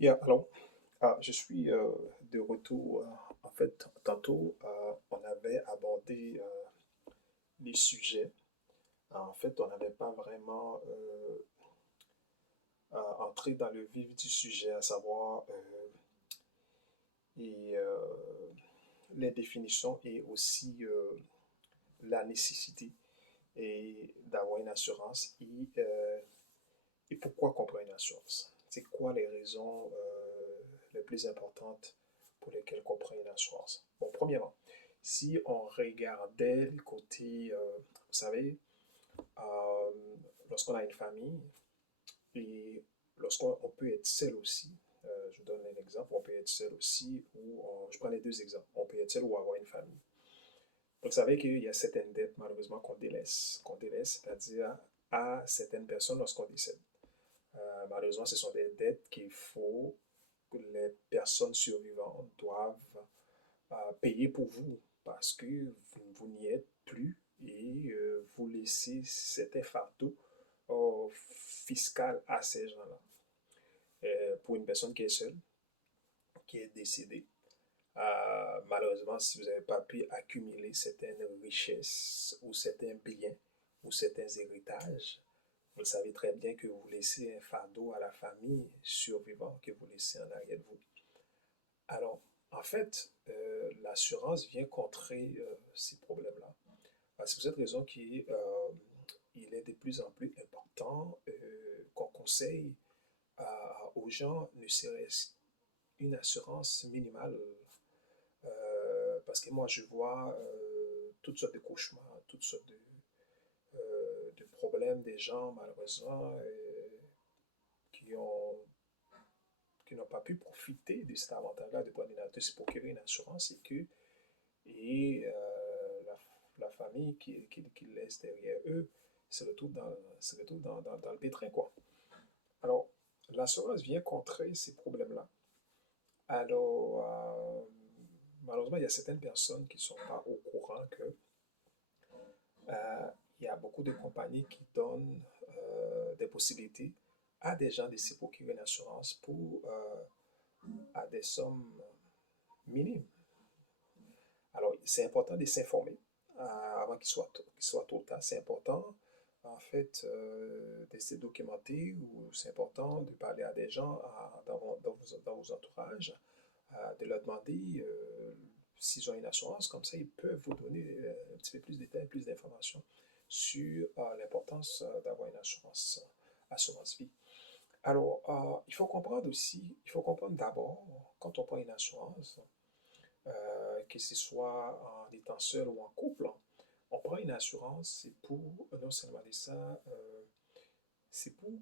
Yeah, alors, je suis de retour. En fait, tantôt, on avait abordé les sujets. En fait, on n'avait pas vraiment entré dans le vif du sujet, à savoir et, les définitions et aussi la nécessité d'avoir une assurance et pourquoi qu'on prend une assurance. C'est quoi les raisons les plus importantes pour lesquelles on prend une assurance? Bon, premièrement, si on regardait le côté, vous savez, euh, lorsqu'on a une famille et lorsqu'on peut être seul aussi, je vous donne un exemple, on peut être seul aussi, je prends les deux exemples, on peut être seul ou avoir une famille. Vous savez qu'il y a certaines dettes, malheureusement, qu'on délaisse, c'est-à-dire à certaines personnes lorsqu'on décède. Malheureusement, ce sont des dettes qu'il faut que les personnes survivantes doivent payer pour vous parce que vous n'y êtes plus et vous laissez cet fardeau fiscal à ces gens-là. Pour une personne qui est seule, qui est décédée, malheureusement, si vous n'avez pas pu accumuler certaines richesses ou certains biens ou certains héritages, vous savez très bien que vous laissez un fardeau à la famille survivante que vous laissez en arrière de vous. Alors, en fait, l'assurance vient contrer ces problèmes-là. C'est pour cette raison qu'il il est de plus en plus important qu'on conseille aux gens, ne serait-ce une assurance minimale, parce que moi, je vois toutes sortes de cauchemars, toutes sortes de problèmes des gens, malheureusement, qui ont qui n'ont pas pu profiter de cet avantage-là de prendre c'est pour créer une assurance et la famille qui laisse derrière eux se retrouve dans le pétrin, quoi. Alors, l'assurance vient contrer ces problèmes-là. Alors, malheureusement, il y a certaines personnes qui ne sont pas au courant que il y a beaucoup de compagnies qui donnent des possibilités à des gens de se procurer une assurance à des sommes minimes. Alors, c'est important de s'informer avant qu'il soit trop tard. C'est important, en fait, de se documenter ou c'est important de parler à des gens dans vos entourages, de leur demander s'ils ont une assurance. Comme ça, ils peuvent vous donner un petit peu plus de détails, plus d'informations sur l'importance d'avoir une assurance vie. Alors, il faut comprendre d'abord, quand on prend une assurance, que ce soit en étant seul ou en couple, on prend une assurance, c'est pour, non seulement de ça, c'est pour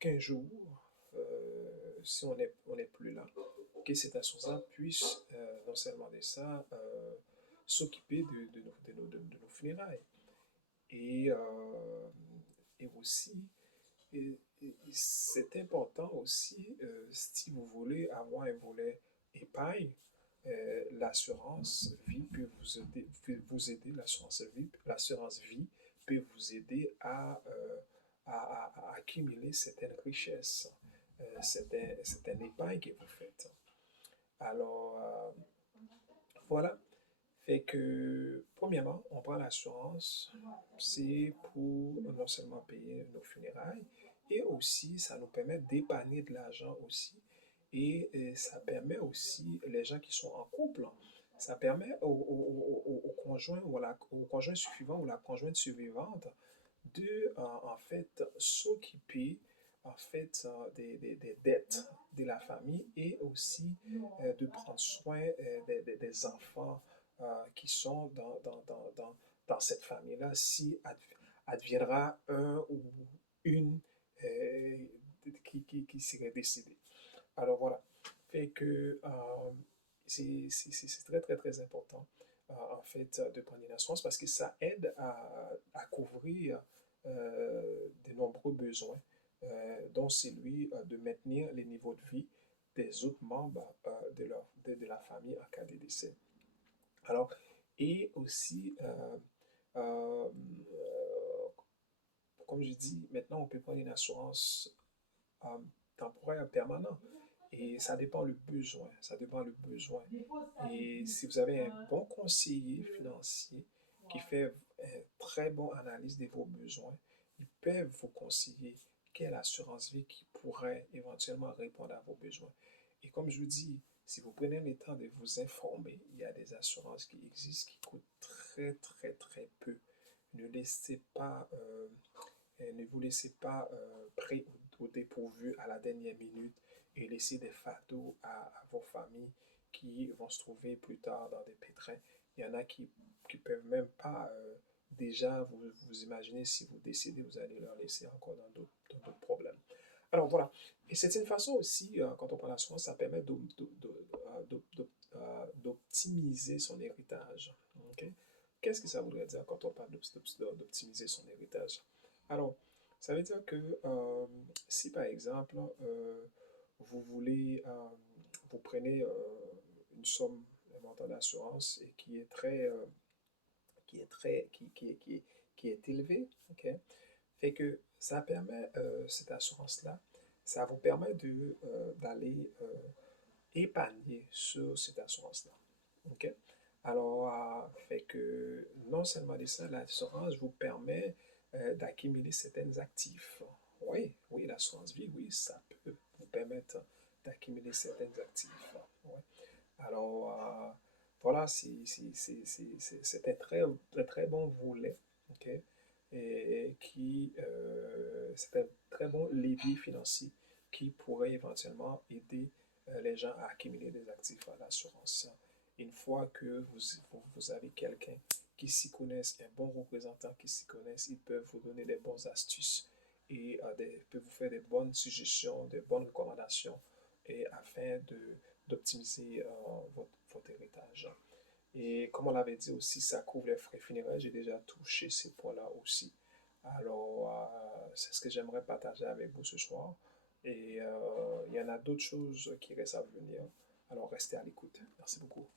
qu'un jour, si on n'est plus là, que cette assurance puisse, non seulement de ça, s'occuper de nos funérailles. Et, euh, et aussi, c'est important aussi, si vous voulez avoir un volet épargne, l'assurance vie l'assurance vie peut vous aider à accumuler certaines richesses, certaines épargnes que vous faites. Alors, voilà. Fait que, premièrement, on prend l'assurance, c'est pour non seulement payer nos funérailles, et aussi, ça nous permet d'épargner de l'argent aussi. Et ça permet aussi, les gens qui sont en couple, ça permet au conjoint au conjoint suivant ou la conjointe survivante de, en fait, s'occuper, en fait, des dettes de la famille et aussi de prendre soin des enfants qui sont dans cette famille-là si adviendra un ou une euh, qui serait décédé. Alors voilà. Fait que c'est très, très, très important, en fait, de prendre une assurance parce que ça aide à couvrir de nombreux besoins, dont celui de maintenir les niveaux de vie des autres membres de la famille en cas de décès. Alors, et aussi, euh, comme je dis, maintenant on peut prendre une assurance euh, temporaire permanente. Et ça dépend le besoin, ça dépend le besoin. Et si vous avez un bon conseiller financier qui fait une très bonne analyse de vos besoins, ils peuvent vous conseiller quelle assurance vie qui pourrait éventuellement répondre à vos besoins. Et comme je vous dis, si vous prenez le temps de vous informer, il y a des assurances qui existent qui coûtent très, très, très peu. Ne laissez pas, ne vous laissez pas pris au dépourvu à la dernière minute et laisser des fardeaux à vos familles qui vont se trouver plus tard dans des pétrins. Il y en a qui peuvent même pas déjà vous imaginez si vous décidez, vous allez leur laisser encore dans d'autres problèmes. Alors voilà, et c'est une façon aussi, quand on prend l'assurance, ça permet d'optimiser son héritage. Ok. Qu'est-ce que ça voudrait dire quand on parle d'optimiser son héritage? Alors, ça veut dire que si par exemple, vous voulez, vous prenez une somme, un montant d'assurance et qui est élevé, ok? Fait que ça permet, cette assurance-là, ça vous permet d'aller épargner sur cette assurance-là. OK? Alors, fait que non seulement de ça, l'assurance vous permet d'accumuler certains actifs. Oui, oui, l'assurance vie, oui, ça peut vous permettre d'accumuler certains actifs. Ouais. Alors, voilà, c'est un très bon volet, OK? Et c'est un très bon levier financier qui pourrait éventuellement aider les gens à accumuler des actifs à l'assurance. Une fois que vous avez quelqu'un qui s'y connaisse, un bon représentant qui s'y connaisse, ils peuvent vous donner des bonnes astuces et peuvent vous faire des bonnes suggestions, des bonnes recommandations et afin d'optimiser votre héritage. Et comme on l'avait dit aussi, ça couvre les frais funéraires. J'ai déjà touché ces points-là aussi. Alors, c'est ce que j'aimerais partager avec vous ce soir. Et il y en a d'autres choses qui restent à venir. Alors, restez à l'écoute. Merci beaucoup.